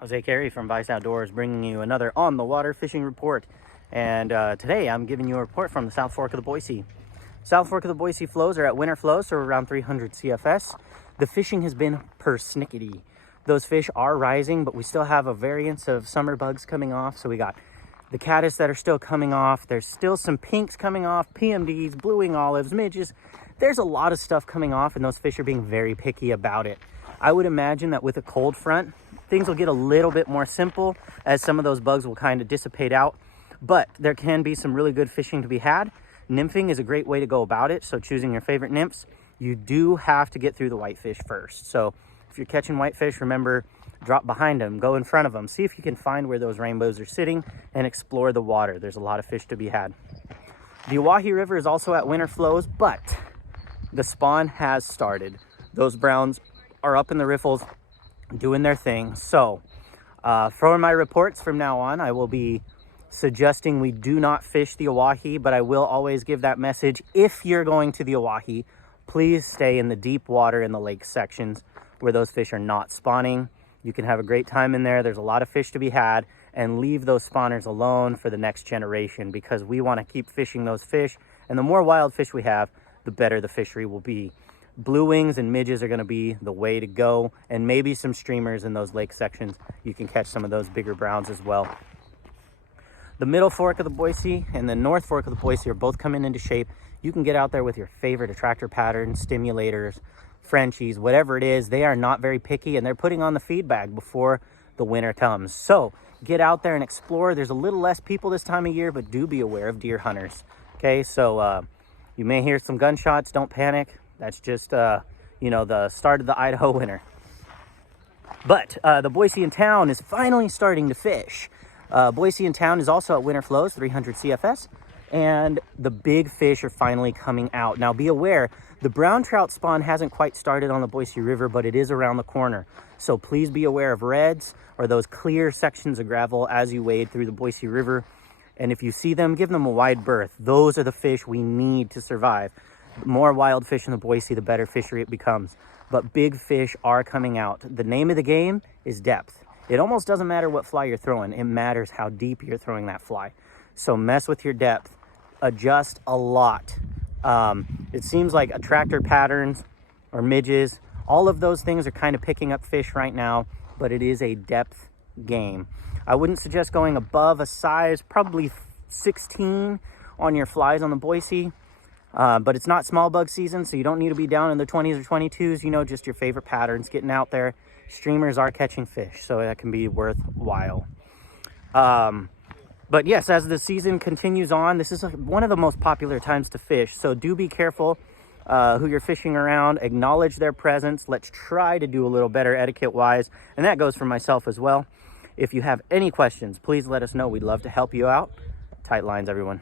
Jose Carey from Vice Outdoors bringing you another on the water fishing report. And today I'm giving you a report from the South Fork of the Boise. South Fork of the Boise flows are at winter flow, so around 300 CFS. The fishing has been persnickety. Those fish are rising, but we still have a variance of summer bugs coming off. So we got the caddis that are still coming off. There's still some pinks coming off, PMDs, blue-wing olives, midges. There's a lot of stuff coming off, and those fish are being very picky about it. I would imagine that with a cold front, things will get a little bit more simple as some of those bugs will kind of dissipate out. But there can be some really good fishing to be had. Nymphing is a great way to go about it. So choosing your favorite nymphs, you do have to get through the whitefish first. So if you're catching whitefish, remember, drop behind them, go in front of them, see if you can find where those rainbows are sitting and explore the water. There's a lot of fish to be had. The Owyhee River is also at winter flows, but the spawn has started. Those browns are up in the riffles doing their thing. So for my reports from now on, I will be suggesting we do not fish the Owyhee, but I will always give that message. If you're going to the Owyhee, please stay in the deep water in the lake sections where those fish are not spawning. You can have a great time in there. There's a lot of fish to be had, and leave those spawners alone for the next generation, because we want to keep fishing those fish. And the more wild fish we have, the better the fishery will be. Blue wings and midges are going to be the way to go, and maybe some streamers in those lake sections. You can catch some of those bigger browns as well. The middle fork of the Boise and the north fork of the Boise are both coming into shape. You can get out there with your favorite attractor patterns, stimulators, Frenchies, whatever it is. They are not very picky, and they're putting on the feed bag before the winter comes. So get out there and explore. There's a little less people this time of year, but do be aware of deer hunters. Okay, so you may hear some gunshots. Don't panic. That's just, you know, the start of the Idaho winter. But the Boise in town is finally starting to fish. Boise in town is also at winter flows, 300 CFS, and the big fish are finally coming out. Now be aware, the brown trout spawn hasn't quite started on the Boise River, but it is around the corner. So please be aware of reds or those clear sections of gravel as you wade through the Boise River. And if you see them, give them a wide berth. Those are the fish we need to survive. The more wild fish in the Boise, the better fishery it becomes. But big fish are coming out. The name of the game is depth. It almost doesn't matter what fly you're throwing. It matters how deep you're throwing that fly. So mess with your depth. Adjust a lot. It seems like attractor patterns or midges, all of those things are kind of picking up fish right now, but it is a depth game. I wouldn't suggest going above a size, probably 16 on your flies on the Boise. But it's not small bug season, so you don't need to be down in the 20s or 22s. You know, just your favorite patterns, getting out there. Streamers are catching fish, so that can be worthwhile. But yes, as the season continues on, this is one of the most popular times to fish. So do be careful who you're fishing around. Acknowledge their presence. Let's try to do a little better etiquette-wise, and that goes for myself as well. If you have any questions, please let us know. We'd love to help you out. Tight lines, everyone.